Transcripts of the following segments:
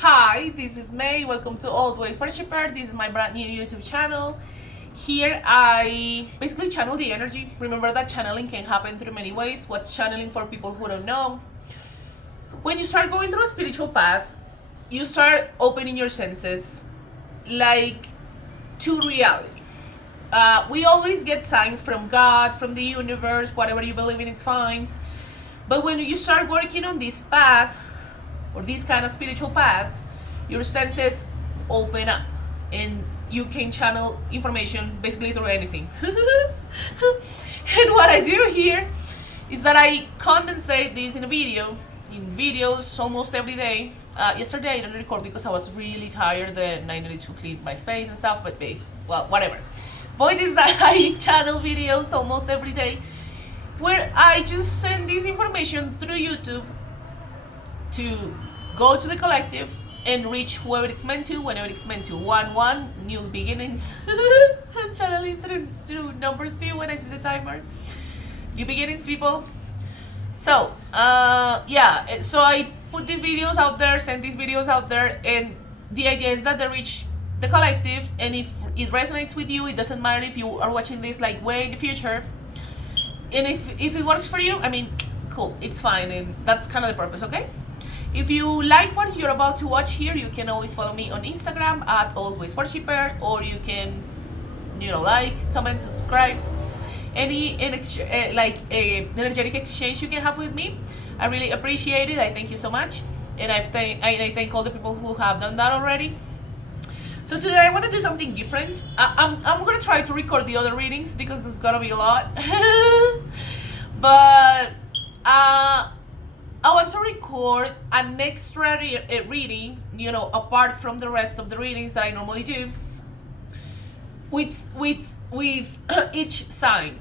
Hi, this is May. Welcome to Always Participator. This is my brand new YouTube channel. Here I basically channel the energy. Remember that channeling can happen through many ways. What's channeling for people who don't know? When you start going through a spiritual path, you start opening your senses like to reality. We always get signs from God, from the universe, whatever you believe in, it's fine. But when you start working on this path, or these kind of spiritual paths, your senses open up and you can channel information basically through anything. And what I do here is that I condensate this in videos almost every day. Yesterday I didn't record because I was really tired and I needed to clean my space and stuff, but well, whatever. Point is that I channel videos almost every day where I just send this information through YouTube to go to the collective and reach whoever it's meant to, whenever it's meant to. 1-1, new beginnings. I'm channeling through number 2 when I see the timer. New beginnings, people. So, so I put these videos out there, send these videos out there, and the idea is that they reach the collective, and if it resonates with you, it doesn't matter if you are watching this like way in the future, and if it works for you, I mean, cool, it's fine, and that's kind of the purpose, okay? If you like what you're about to watch here, you can always follow me on Instagram at Always Worshipper, or you can, like, comment, subscribe. Any energetic exchange you can have with me, I really appreciate it. I thank you so much, and I thank all the people who have done that already. So today I want to do something different. I'm gonna try to record the other readings because there's gonna be a lot, but I want to record an extra reading, apart from the rest of the readings that I normally do, with each sign.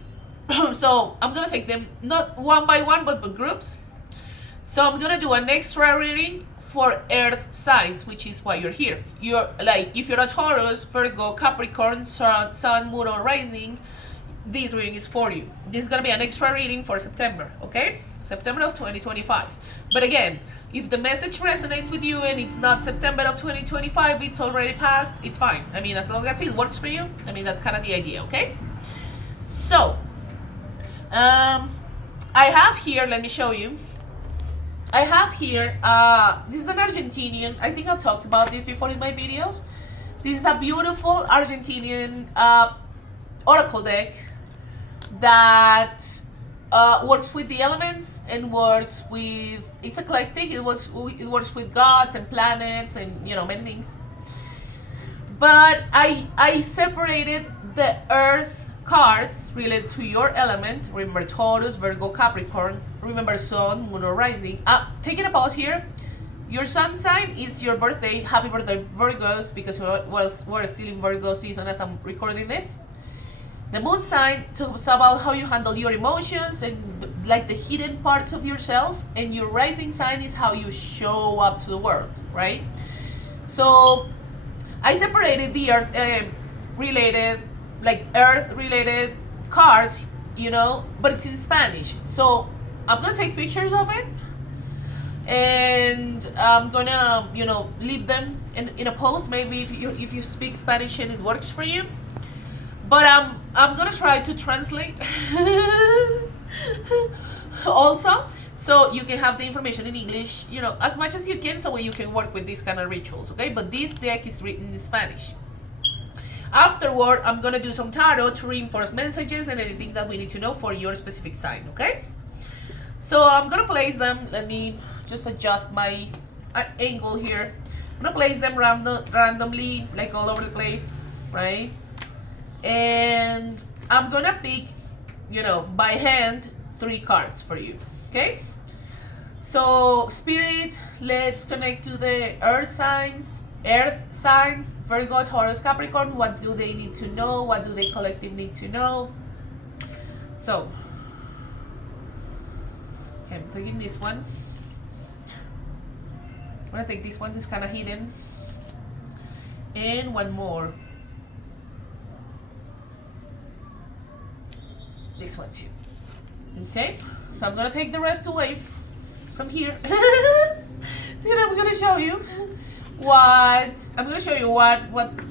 So I'm gonna take them not one by one, but groups. So I'm gonna do an extra reading for Earth signs, which is why you're here. You're like, if you're a Taurus, Virgo, Capricorn, Sun, Moon, or Rising, this reading is for you. This is gonna be an extra reading for September, okay? September of 2025. But again, if the message resonates with you and it's not September of 2025, it's already passed, it's fine. I mean, as long as it works for you, I mean, that's kind of the idea, okay? So, I have here, let me show you. I have here, this is an Argentinian, I think I've talked about this before in my videos. This is a beautiful Argentinian oracle deck that works with the elements and works with, it's eclectic, it works with gods and planets and many things. But I separated the earth cards related to your element. Remember Taurus, Virgo, Capricorn. Remember Sun, Moon, or Rising. Taking a pause here. Your sun sign is your birthday. Happy birthday, Virgos, because we're still in Virgo season as I'm recording this. The moon sign talks about how you handle your emotions and like the hidden parts of yourself, and your rising sign is how you show up to the world, right? So I separated the earth related cards, but it's in Spanish. So I'm gonna take pictures of it, and I'm gonna leave them in a post, maybe if you speak Spanish and it works for you. But I'm gonna try to translate also, so you can have the information in English, as much as you can, so you can work with these kind of rituals, okay? But this deck is written in Spanish. Afterward, I'm gonna do some tarot to reinforce messages and anything that we need to know for your specific sign, okay? So I'm gonna place them. Let me just adjust my angle here. I'm gonna place them randomly, like all over the place, right? And I'm gonna pick, by hand, 3 cards for you, okay? So Spirit, let's connect to the earth signs, Virgo, Taurus, Capricorn. What do they need to know? What do the collective need to know? So, okay, I'm taking this one. I'm gonna take this one, this kind of hidden. And one more. This one too. Okay, so I'm gonna take the rest away from here. See what I'm gonna show you. what I'm gonna show you what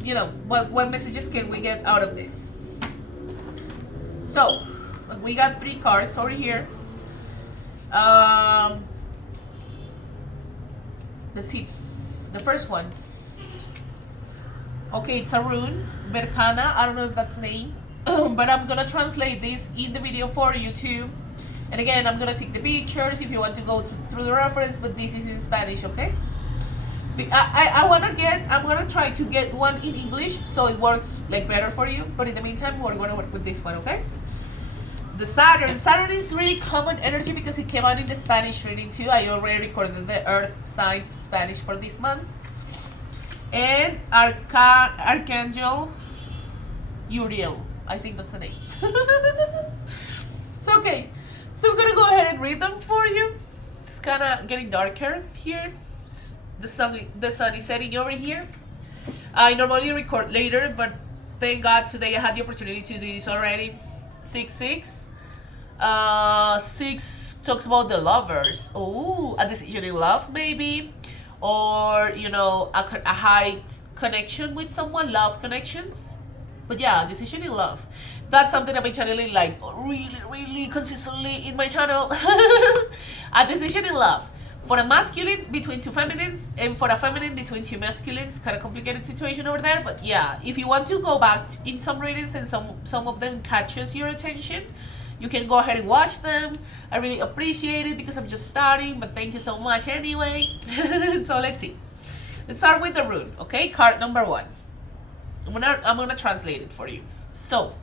you know what messages can we get out of this. So we got 3 cards over here. Let's see the first one. Okay, it's a rune, Berkana. I don't know if that's the name, but I'm gonna translate this in the video for you too. And again, I'm gonna take the pictures if you want to go through the reference, but this is in Spanish, okay? I'm gonna try to get one in English so it works like better for you. But in the meantime, we're gonna work with this one, okay? The Saturn is really common energy because it came out in the Spanish reading too. I already recorded the Earth signs Spanish for this month. And Archangel Uriel, I think that's the name. So okay, so I'm gonna go ahead and read them for you. It's kind of getting darker here. The sun is setting over here. I normally record later, but thank God today I had the opportunity to do this already. 6 talks about the lovers. Oh, a decision in love maybe, or you know, a high connection with someone, love connection. But yeah, decision in love. That's something I've been channeling like really consistently in my channel. A decision in love. For a masculine between 2 feminines, and for a feminine between 2 masculines. Kind of complicated situation over there, but yeah, if you want to go back in some readings and some of them catches your attention, you can go ahead and watch them. I really appreciate it because I'm just starting, but thank you so much anyway. So let's see. Let's start with the rune, okay? Card number 1. I'm gonna translate it for you. So,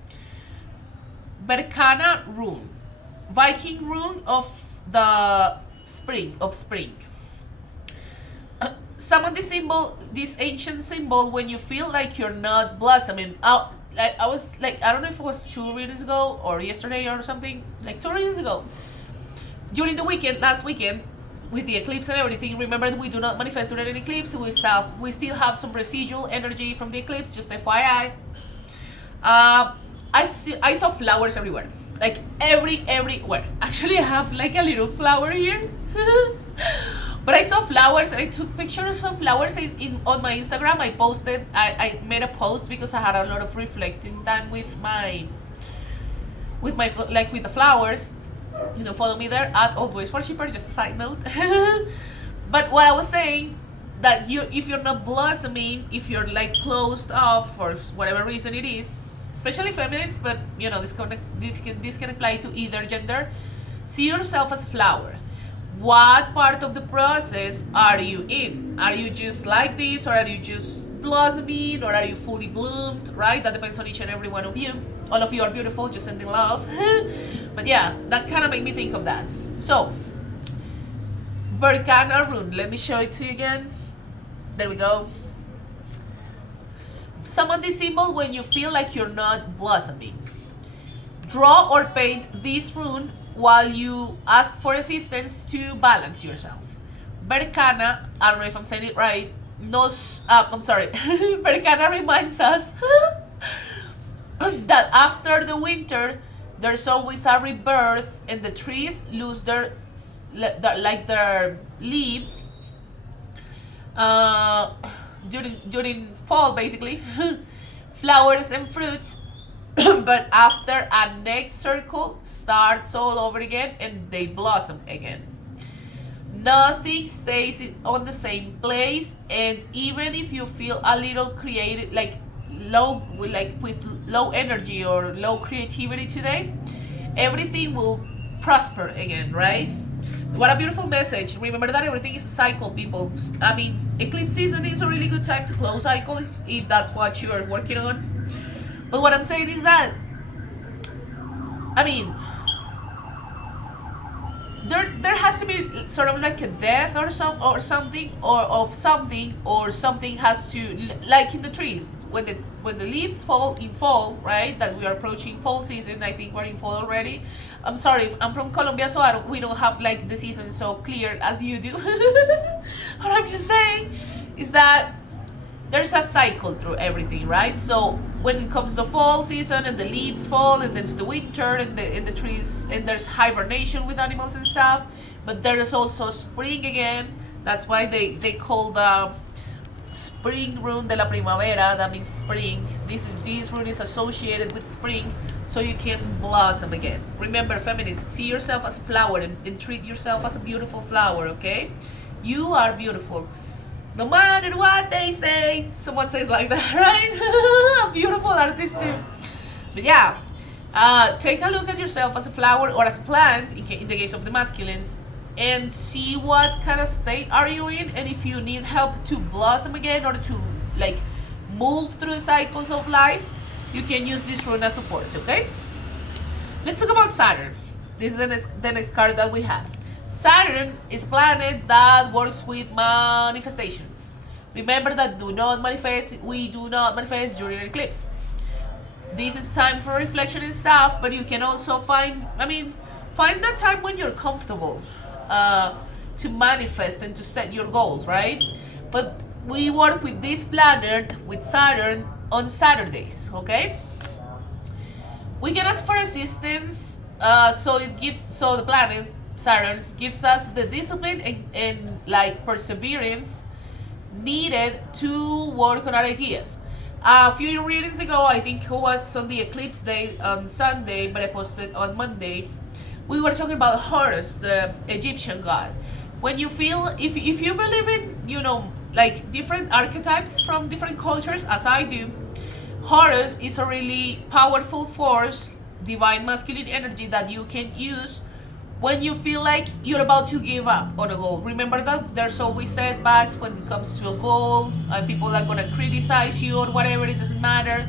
Berkana rune, Viking rune of the spring. Summon this symbol, this ancient symbol, when you feel like you're not blossoming. I was like, I don't know if it was 2 readings ago or yesterday or something, like 2 readings ago. During the weekend, last weekend, with the eclipse and everything, remember we do not manifest during an eclipse. We still have some residual energy from the eclipse, just FYI. I saw flowers everywhere. Like everywhere. Actually, I have like a little flower here. But I saw flowers. I took pictures of some flowers on my Instagram. I made a post because I had a lot of reflecting time with the flowers. You can follow me there at Always Worshipper, just a side note. But what I was saying, that if you're not blossoming, if you're like closed off for whatever reason it is, especially feminines, but you know, this can apply to either gender. See yourself as a flower. What part of the process are you in? Are you just like this, or are you just blossoming, or are you fully bloomed, right? That depends on each and every one of you. All of you are beautiful, just sending love. But yeah, that kind of made me think of that. So, Berkana rune, let me show it to you again. There we go. Summon this symbol when you feel like you're not blossoming. Draw or paint this rune while you ask for assistance to balance yourself. Berkana, I don't know if I'm saying it right, I'm sorry. Berkana reminds us that after the winter, there's always a rebirth, and the trees lose their leaves during fall, basically. Flowers and fruits. But after a next circle starts all over again, and they blossom again. Nothing stays on the same place, and even if you feel a little creative, with low energy or low creativity today, everything will prosper again, right? What a beautiful message. Remember that everything is a cycle, people. I mean, eclipse season is a really good time to close cycle if that's what you're working on. But what I'm saying is that, I mean, there has to be sort of like a death or something has to, like in the trees, when the leaves fall in fall, right? That we are approaching fall season. I think we're in fall already. I'm sorry, I'm from Colombia, so we don't have like the season so clear as you do. What I'm just saying is that there's a cycle through everything, right? So when it comes to fall season and the leaves fall, and there's the winter and the trees, and there's hibernation with animals and stuff, but there is also spring again. That's why they call spring rune de la primavera. That means spring. This rune is associated with spring, so you can blossom again. Remember, feminines, see yourself as a flower and treat yourself as a beautiful flower, okay? You are beautiful. No matter what they say. Someone says like that, right? A beautiful artist too. But yeah, take a look at yourself as a flower or as a plant, in the case of the masculines, and see what kind of state are you in, and if you need help to blossom again or to like move through the cycles of life, you can use this rune as support, okay? Let's talk about Saturn. This is the next card that we have. Saturn is a planet that works with manifestation. Remember that we do not manifest during an eclipse. This is time for reflection and stuff, but you can also find that time when you're comfortable to manifest and to set your goals, right? But we work with this planet, with Saturn, on Saturdays, okay? We can ask for assistance, so the planet, Saturn, gives us the discipline and like perseverance needed to work on our ideas. A few readings ago, I think it was on the eclipse day on Sunday, but I posted on Monday, we were talking about Horus, the Egyptian god. When you feel, if you believe in, like different archetypes from different cultures, as I do, Horus is a really powerful force, divine masculine energy that you can use when you feel like you're about to give up on a goal. Remember that there's always setbacks when it comes to a goal, and people are gonna criticize you or whatever, it doesn't matter.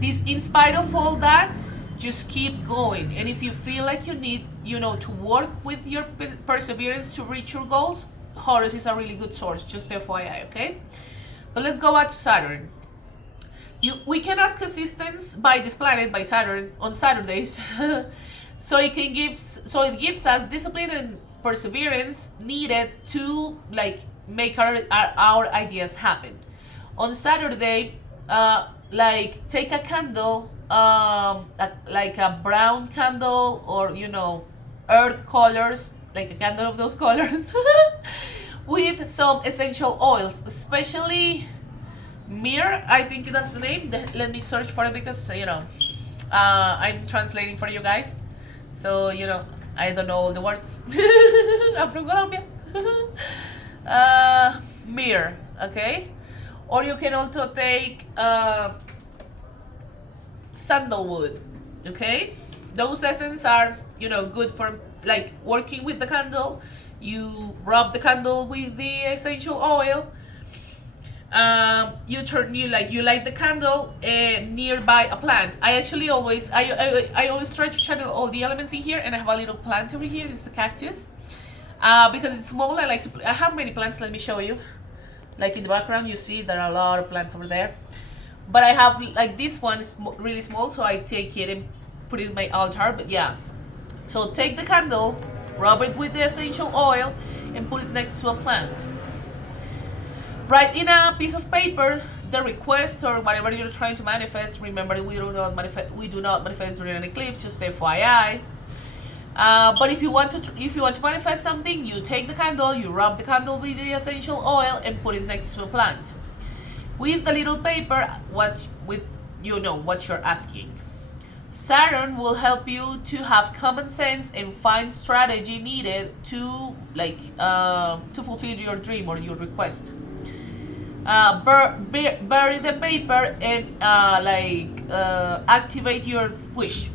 In spite of all that, just keep going. And if you feel like you need, to work with your perseverance to reach your goals, Horus is a really good source, just FYI, okay? But let's go back to Saturn. We can ask assistance by this planet, by Saturn, on Saturdays. So it gives us discipline and perseverance needed to like make our ideas happen. On Saturday, like take a candle, like a brown candle, or earth colors, like a candle of those colors, with some essential oils, especially myrrh. I think that's the name. Let me search for it because I'm translating for you guys. So, I don't know all the words. I'm from Colombia. Myrrh, okay? Or you can also take sandalwood, okay? Those essences are, good for like working with the candle. You rub the candle with the essential oil. You light the candle nearby a plant. I always try to channel all the elements in here, and I have a little plant over here. It's a cactus. Because it's small, I have many plants. Let me show you. Like in the background, you see there are a lot of plants over there. But I have, like, this one is really small, so I take it and put it in my altar. But yeah, so take the candle, rub it with the essential oil, and put it next to a plant. Write in a piece of paper the request or whatever you're trying to manifest. Remember, we do not manifest during an eclipse, just FYI. But if you want to manifest something, you take the candle, you rub the candle with the essential oil, and put it next to a plant. With the little paper, what you're asking. Saturn will help you to have common sense and find strategy needed to fulfill your dream or your request. Bury the paper and activate your wish.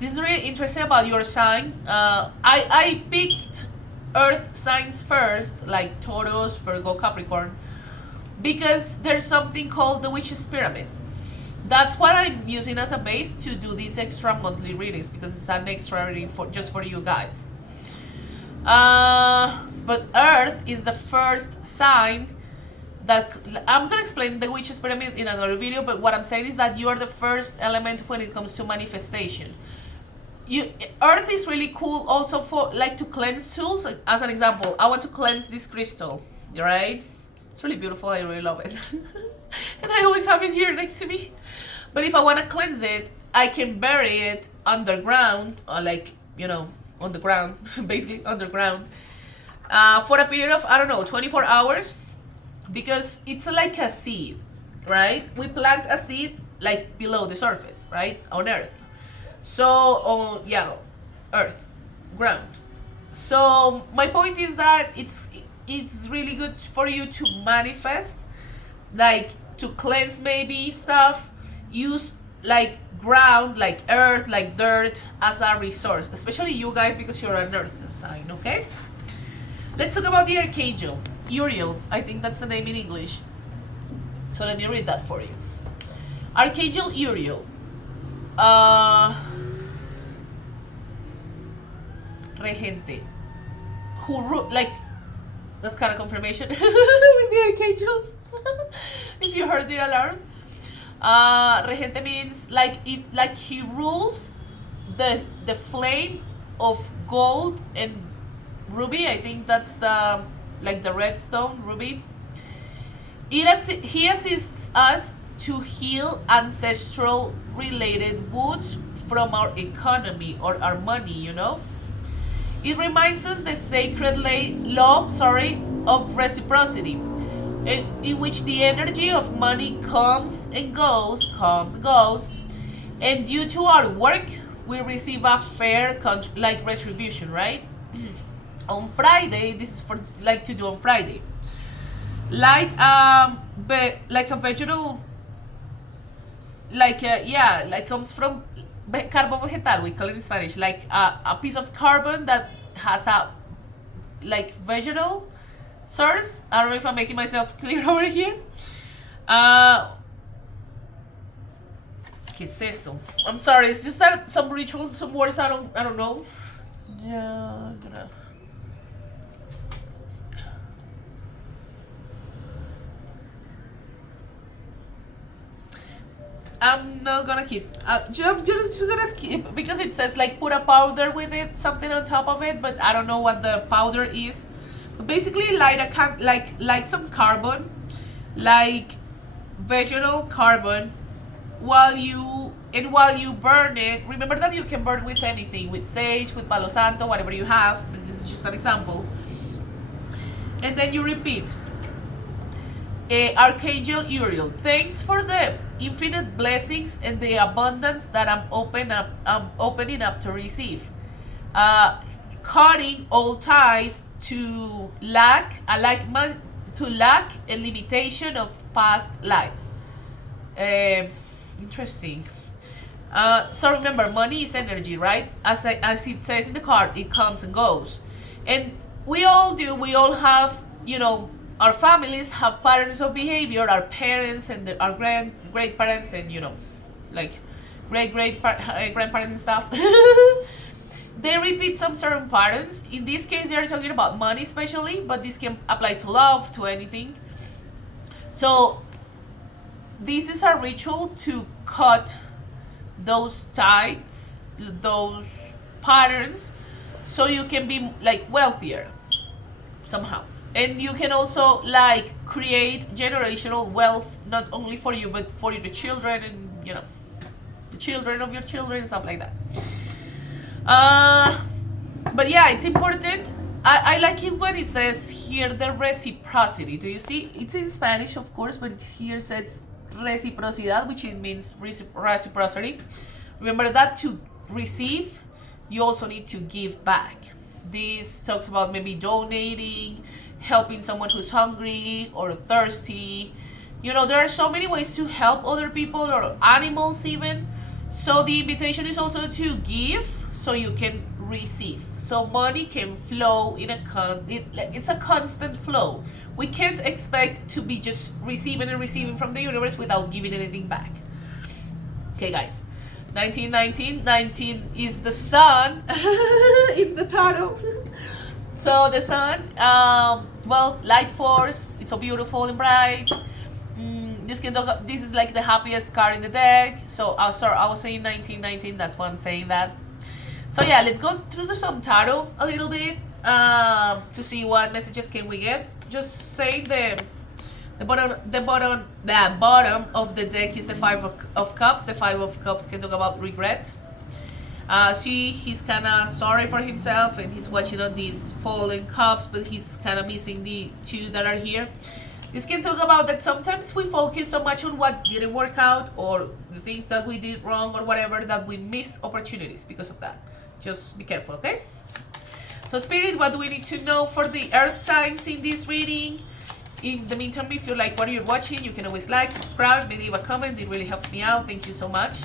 This is really interesting about your sign. I picked earth signs first, like Taurus, Virgo, Capricorn, because there's something called the witch's pyramid. That's what I'm using as a base to do these extra monthly readings, because it's an extra reading just for you guys. But earth is the first sign that I'm gonna explain the witch's pyramid in another video, but what I'm saying is that you are the first element when it comes to manifestation. Earth is really cool also for to cleanse tools. As an example, I want to cleanse this crystal, right? It's really beautiful, I really love it. And I always have it here next to me. But if I want to cleanse it, I can bury it underground, or on the ground, basically underground, for a period of, 24 hours. because it's like a seed, right? We plant a seed like below the surface, right, on Earth. So on Earth, ground. So my point is that it's really good for you to manifest, like to cleanse maybe stuff. Use like ground, like earth, like dirt as a resource, especially you guys because you're an earth sign. Okay, let's talk about the archangel Uriel. I think that's the name in English, so let me read that for you. Archangel Uriel, regente, who like, that's kind of confirmation with the archangels. If you heard the alarm, regente means like he rules the flame of gold and ruby. I think that's the like the red stone ruby. He assists us to heal ancestral related wounds from our economy or our money, you know. It reminds us the sacred law of reciprocity, in which the energy of money comes and goes, and due to our work, we receive a fair like retribution, right? On Friday, this is for like to do on Friday. Light like a vegetable, like like comes from carbon vegetal, we call it in Spanish, like a piece of carbon that has a like vegetal source. I don't know if I'm making myself clear over here. ¿Qué es eso? I'm sorry, it's just that some rituals, some words I don't know. Yeah, I'm not gonna keep. I'm just gonna skip because it says like put a powder with it, something on top of it, but I don't know what the powder is. But basically, light some carbon, like vegetal carbon, while you burn it. Remember that you can burn with anything, with sage, with palo santo, whatever you have. But this is just an example. And then you repeat. Archangel Uriel, thanks for the infinite blessings and the abundance that I'm opening up to receive. Cutting all ties to lack and limitation of past lives. Interesting. So remember, money is energy, right? As it says in the card, it comes and goes, and we all do. We all have, you know. Our families have patterns of behavior, our parents and our great parents and, you know, like great grandparents and stuff. They repeat some certain patterns. In this case, they are talking about money especially, but this can apply to love, to anything. So this is a ritual to cut those ties, those patterns, so you can be like wealthier somehow. And you can also like create generational wealth, not only for you, but for your children and, you know, the children of your children, stuff like that. But yeah, it's important. I like it when it says here the reciprocity. Do you see? It's in Spanish, of course, but it here says reciprocidad, which it means reciprocity. Remember that to receive, you also need to give back. This talks about maybe donating, helping someone who's hungry or thirsty. You know, there are so many ways to help other people or animals even. So the invitation is also to give so you can receive. So money can flow in it's a constant flow. We can't expect to be just receiving and receiving from the universe without giving anything back. Okay, guys. 19 is the sun in the tarot. So the sun, well, light force. It's so beautiful and bright. This is like the happiest card in the deck. So I was saying 19. That's why I'm saying that. So yeah, let's go through some tarot a little bit to see what messages can we get. Just say the bottom of the deck is the Five of Cups. The Five of Cups can talk about regret. He's kind of sorry for himself and he's watching on these fallen cups, but he's kind of missing the two that are here. This can talk about that sometimes we focus so much on what didn't work out or the things that we did wrong or whatever that we miss opportunities because of that. Just be careful, okay? So Spirit, what do we need to know for the earth signs in this reading? In the meantime, if you like what you're watching, you can always like, subscribe, maybe leave a comment. It really helps me out. Thank you so much.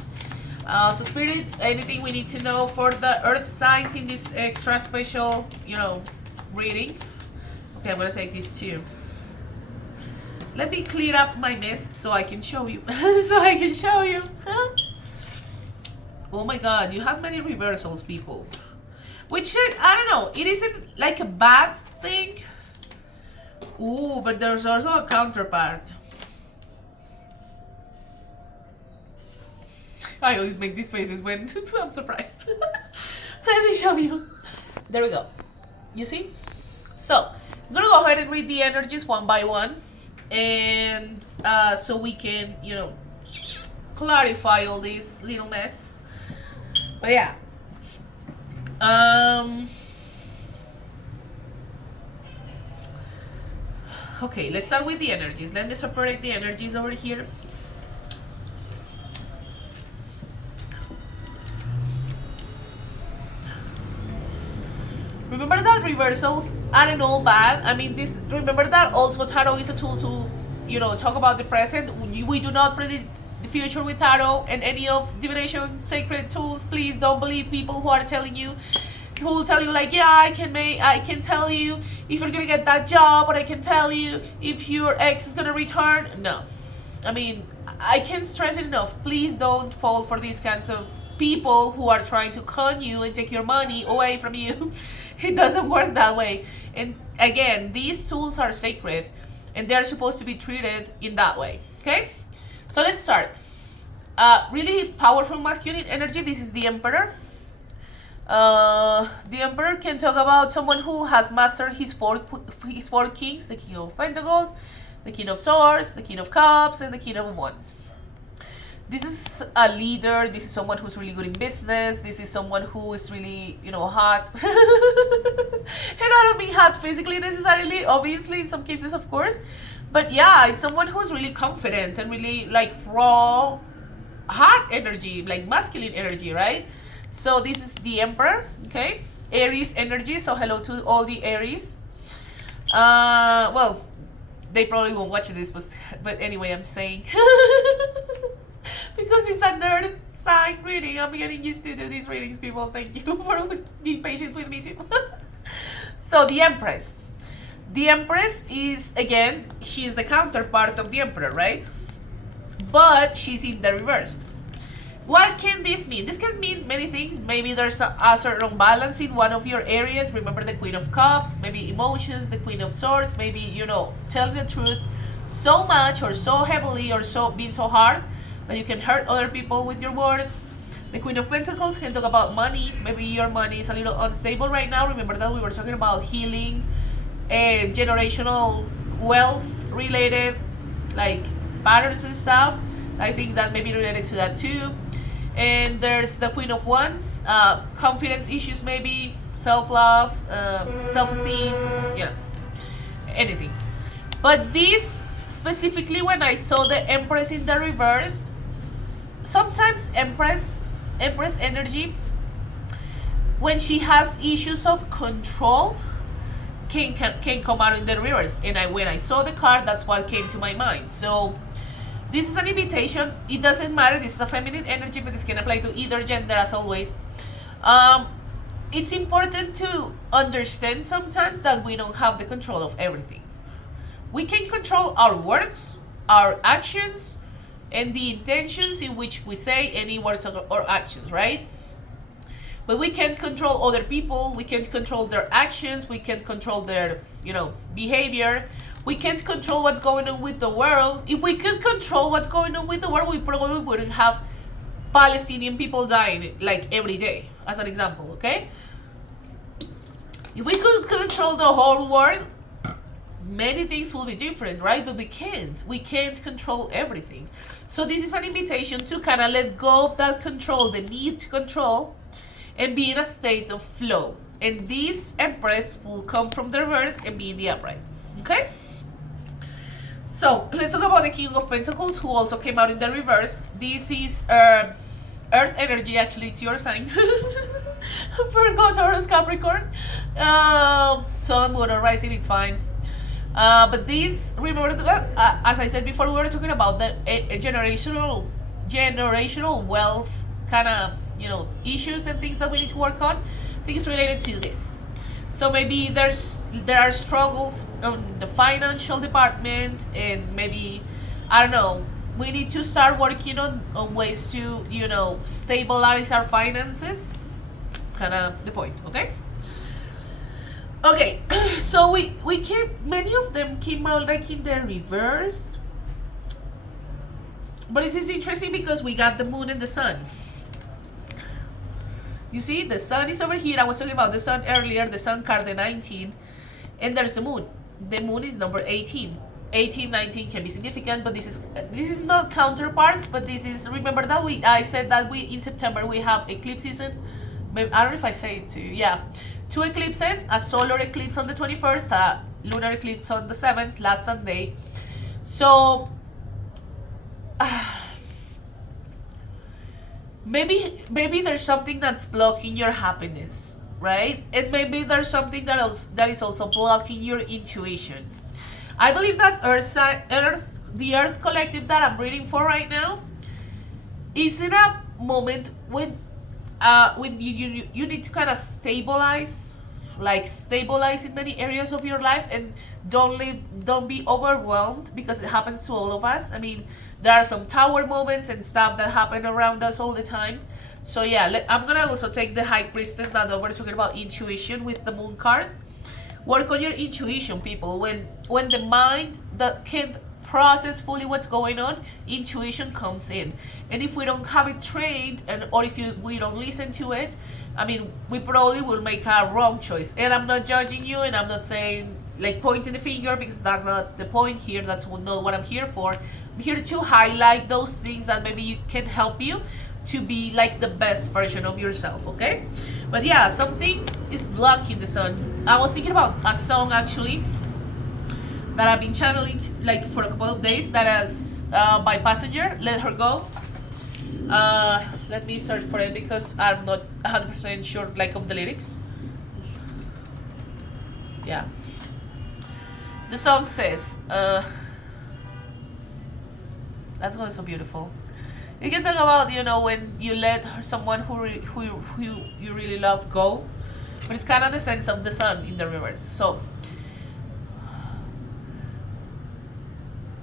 So Spirit, anything we need to know for the earth signs in this extra special, reading? Okay, I'm gonna take this too. Let me clear up my mess so I can show you. Huh? Oh my god, you have many reversals, people. Which, I don't know, it isn't like a bad thing. Ooh, but there's also a counterpart. I always make these faces when I'm surprised. Let me show you. There we go. You see? So, I'm gonna go ahead and read the energies one by one. And so we can, clarify all this little mess. But yeah. Okay, let's start with the energies. Let me separate the energies over here. Remember that reversals aren't all bad. I mean, remember that also tarot is a tool to, talk about the present. We do not predict the future with tarot and any of divination sacred tools. Please don't believe people who are telling you, who will tell you like, yeah, I can tell you if you're gonna get that job, or I can tell you if your ex is gonna return. No, I mean, I can't stress it enough. Please don't fall for these kinds of people who are trying to con you and take your money away from you. It doesn't work that way. And again, these tools are sacred and they're supposed to be treated in that way. Okay, so let's start. Really powerful masculine energy. This is the Emperor. The Emperor can talk about someone who has mastered his four kings: the King of Pentacles, the King of Swords, the King of Cups, and the King of Wands. This is a leader. This is someone who's really good in business. This is someone who is really, hot. And I don't mean hot physically necessarily, obviously, in some cases, of course. But yeah, it's someone who's really confident and really like raw, hot energy, like masculine energy, right? So this is the Emperor, okay? Aries energy, so hello to all the Aries. Well, they probably won't watch this, but anyway, I'm saying. Because it's a nerd sign reading. I'm getting used to do these readings, people. Thank you for being patient with me too. So the Empress. The Empress is, again, she's the counterpart of the Emperor, right? But she's in the reverse. What can this mean? This can mean many things. Maybe there's a certain balance in one of your areas. Remember the Queen of Cups, maybe emotions, the Queen of Swords, maybe, telling the truth so much or so heavily or so being so hard that you can hurt other people with your words. The Queen of Pentacles can talk about money. Maybe your money is a little unstable right now. Remember that we were talking about healing and generational wealth related like patterns and stuff. I think that may be related to that too. And there's the Queen of Wands, confidence issues, maybe self-love, self-esteem, anything. But this specifically, when I saw the Empress in the reverse, sometimes Empress energy, when she has issues of control, can come out in the reverse. And when I saw the card, that's what came to my mind. So this is an invitation. It doesn't matter. This is a feminine energy, but this can apply to either gender as always. It's important to understand sometimes that we don't have the control of everything. We can control our words, our actions, and the intentions in which we say any words or actions, right? But we can't control other people. We can't control their actions. We can't control their, behavior. We can't control what's going on with the world. If we could control what's going on with the world, we probably wouldn't have Palestinian people dying like every day, as an example, okay? If we could control the whole world, many things will be different, right? But we can't. We can't control everything. So this is an invitation to kind of let go of that control, the need to control, and be in a state of flow. And this Empress will come from the reverse and be in the upright, okay? So let's talk about the King of Pentacles, who also came out in the reverse. This is Earth energy. Actually, it's your sign. Virgo, Taurus, Capricorn. Sun, Moon, or Rising, it's fine. But this, remember, as I said before, we were talking about the generational wealth kind of, issues and things that we need to work on. Things related to this. So maybe there are struggles on the financial department, and maybe, I don't know, we need to start working on ways to, stabilize our finances. It's kind of the point, okay? Okay, so many of them came out like in the reverse. But it is interesting because we got the moon and the sun. You see, the sun is over here. I was talking about the sun earlier, the sun card, the 19. And there's the moon. The moon is number 18. 18, 19 can be significant, but this is not counterparts, but this is, remember that I said that in September we have eclipse season. I don't know if I say it to you. Yeah. 2 eclipses, a solar eclipse on the 21st, a lunar eclipse on the 7th, last Sunday. So, maybe there's something that's blocking your happiness, right? And maybe there's something that is also blocking your intuition. I believe that the Earth collective that I'm reading for right now is in a moment when you need to kind of stabilize in many areas of your life, and don't be overwhelmed, because it happens to all of us. I mean, there are some tower moments and stuff that happen around us all the time. So yeah, I'm gonna also take the High Priestess now that we're talking about intuition with the Moon card. Work on your intuition, people. When the mind that can't process fully what's going on, intuition comes in. And if we don't have it trained, or if we don't listen to it, I mean, we probably will make a wrong choice. And I'm not judging you, and I'm not saying, like, pointing the finger, because that's not the point here. That's not what I'm here for. I'm here to highlight those things that maybe can help you to be like the best version of yourself, okay? But yeah, something is blocking the sun. I was thinking about a song, actually, that I've been channeling like for a couple of days, that is by Passenger, Let Her Go. Let me search for it, because I'm not 100% sure like of the lyrics. Yeah, the song says that's going so beautiful. You can talk about, when you let someone who you really love go, but it's kind of the sense of the sun in the reverse. So,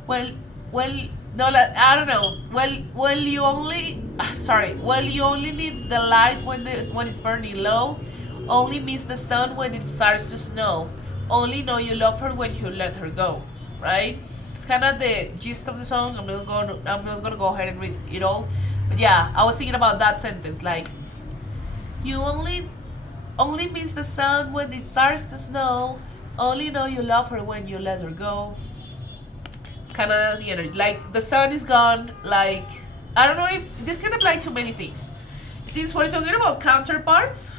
well, no, I don't know. Well, you only need the light when it's burning low. Only miss the sun when it starts to snow. Only know you love her when you let her go. Right? It's kind of the gist of the song. I'm not gonna go ahead and read it all. But yeah, I was thinking about that sentence, like, you only miss the sun when it starts to snow. Only know you love her when you let her go. It's kind of the energy. Like, the sun is gone. Like, I don't know if this can apply to many things. Since we're talking about counterparts,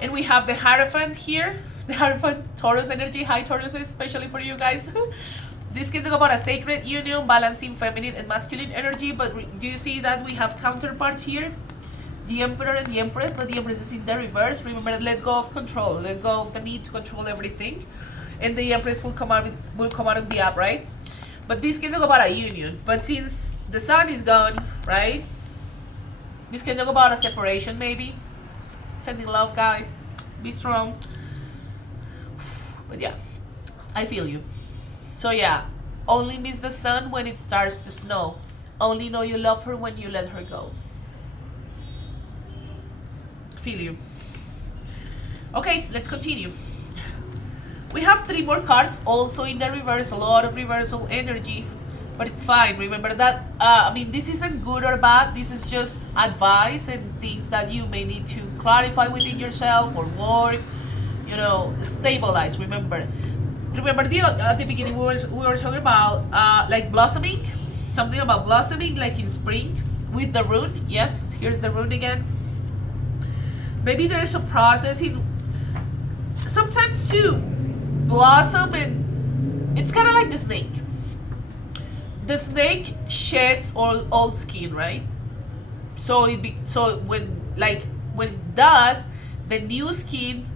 and we have the Hierophant here, the Hierophant, Taurus energy, high Taurus, especially for you guys. This can talk about a sacred union, balancing feminine and masculine energy, but do you see that we have counterparts here? The Emperor and the Empress, but the Empress is in the reverse. Remember, let go of control, let go of the need to control everything, and the Empress will come out of the upright. But this can talk about a union. But since the sun is gone, right? This can talk about a separation, maybe. Sending love, guys. Be strong. But yeah, I feel you. So yeah, only miss the sun when it starts to snow. Only know you love her when you let her go. Feel you. Okay, let's continue. We have 3 more cards also in the reverse, a lot of reversal energy, but it's fine. Remember that, I mean, this isn't good or bad. This is just advice and things that you may need to clarify within yourself or work, stabilize. Remember at the beginning we were talking about like blossoming, something about blossoming, like in spring with the rune. Yes, here's the rune again. Maybe there's a process in sometimes to blossom, and it's kind of like the snake. the snake sheds all old skin, right? So when it does, the new skin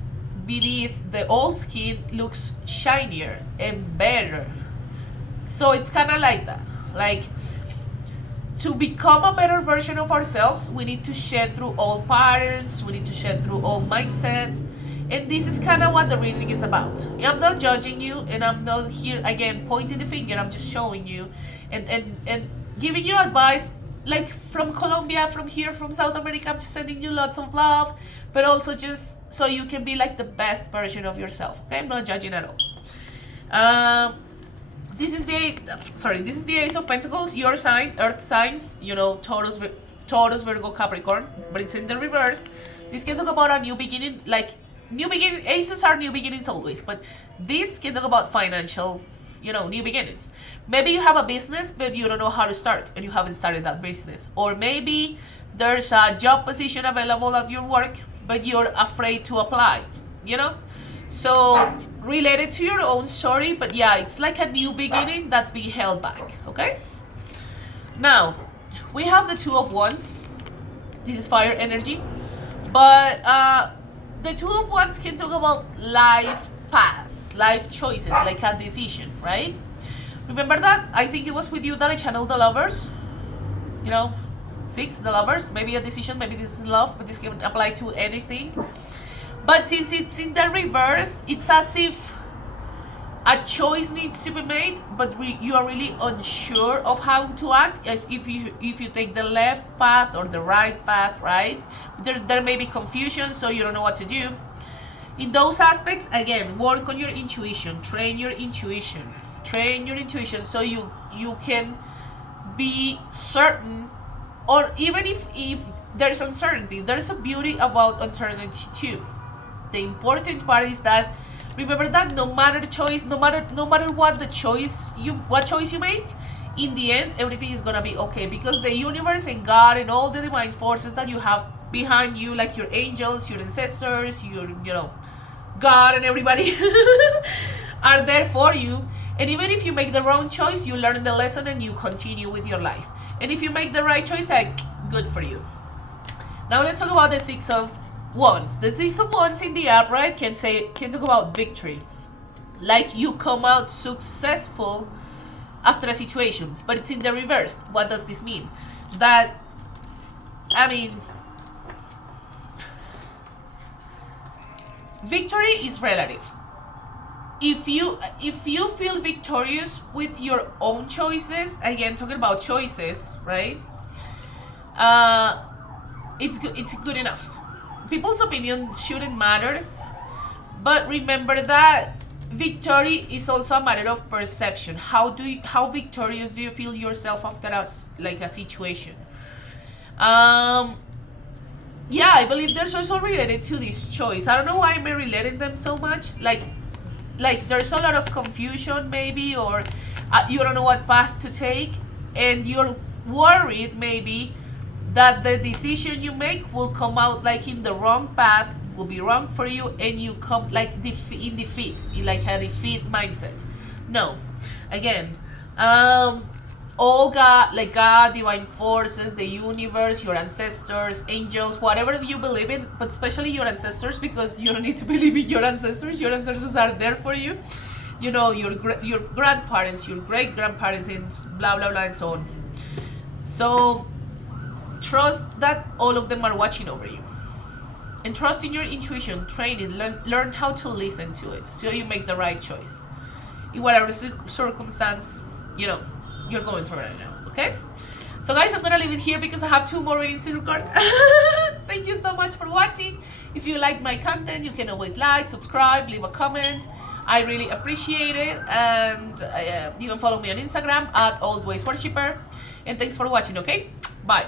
beneath the old skin looks shinier and better. So it's kind of like that. Like, to become a better version of ourselves, we need to shed through old patterns, we need to shed through old mindsets. And this is kind of what the reading is about. I'm not judging you, and I'm not here again pointing the finger. I'm just showing you and giving you advice, like from Colombia, from here, from South America. I'm just sending you lots of love, but also just so you can be like the best version of yourself. Okay, I'm not judging at all. This is the Ace of Pentacles. Your sign, Earth signs, Taurus, Virgo, Capricorn, but it's in the reverse. This can talk about a new beginning, like new beginning. Aces are new beginnings always, but this can talk about financial, new beginnings. Maybe you have a business, but you don't know how to start, and you haven't started that business. Or maybe there's a job position available at your work, but you're afraid to apply, So related to your own story, but yeah, it's like a new beginning that's being held back, okay? Now, we have the Two of Wands. This is fire energy. But the Two of Wands can talk about life paths, life choices, like a decision, right? Remember that? I think it was with you that I channeled the Lovers. 6, the Lovers. Maybe a decision, maybe this is love, but this can apply to anything. But since it's in the reverse, it's as if a choice needs to be made, but you are really unsure of how to act. If you take the left path or the right path, right? There may be confusion, so you don't know what to do. In those aspects, again, work on your intuition. Train your intuition. So you can be certain, or even if there's uncertainty, there's a beauty about uncertainty too. The important part is that remember that no matter what choice you make, in the end everything is gonna be okay, because the universe and God and all the divine forces that you have behind you, like your angels, your ancestors, your God and everybody are there for you. And even if you make the wrong choice, you learn the lesson and you continue with your life. And if you make the right choice, good for you. Now let's talk about the Six of Wands. The Six of Wands in the upright can talk about victory, like you come out successful after a situation. But it's in the reverse. What does this mean? Victory is relative. If you feel victorious with your own choices, again talking about choices, right? It's good enough. People's opinion shouldn't matter, but remember that victory is also a matter of perception. How victorious do you feel yourself after a situation? Yeah, I believe there's also related to this choice. I don't know why I'm relating them so much. Like there's a lot of confusion maybe, or you don't know what path to take, and you're worried maybe that the decision you make will come out like in the wrong path, will be wrong for you, and you come like in defeat, like a defeat mindset. No, again, all God, divine forces, the universe, your ancestors, angels, whatever you believe in, but especially your ancestors, because you don't need to believe in your ancestors. Your ancestors are there for you. Your grandparents, your great grandparents, and blah blah blah and so on. So trust that all of them are watching over you, and trust in your intuition. Train it. Learn how to listen to it, so you make the right choice in whatever circumstance you're going through right now. Okay, so guys, I'm gonna leave it here because I have 2 more readings to record. Thank you so much for watching. If you like my content, you can always like, subscribe, leave a comment. I really appreciate it. And you can follow me on Instagram at alwaysworshipper. And thanks for watching. Okay, bye.